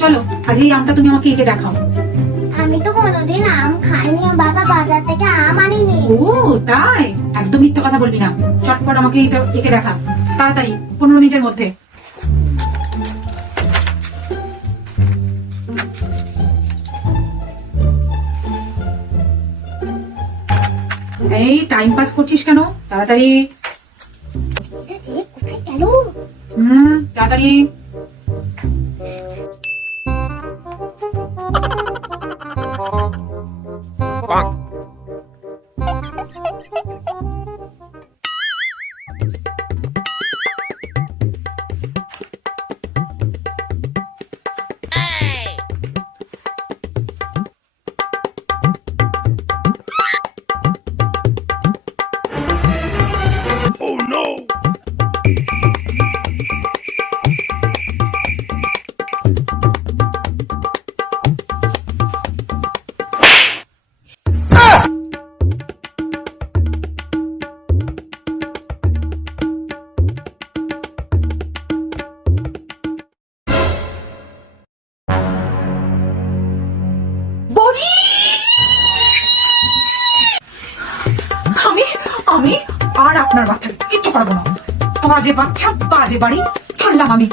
চলো আজ এই আমটা তুমি আমাকে এঁকে দেখাও। আমি তো কোনোদিন আম খাইনি, বাবা বাজার থেকে আম আনিনি। ও তাই? একদম মিথ্যা কথা বলবি না, চটপট আমাকে এটা এঁকে দেখা, তাড়াতাড়ি 15 মিনিটের মধ্যে। এই টাইম পাস করছিস কেন? তাড়াতাড়ি। এটা যে কোথায় গেল? তাড়াতাড়ি। বৌদি, আমি আমি আর আপনার বাচ্চা কিচ্ছু পারবো না। বাজে বাচ্চা, বাজে বাড়ি, ছাড়লাম আমি।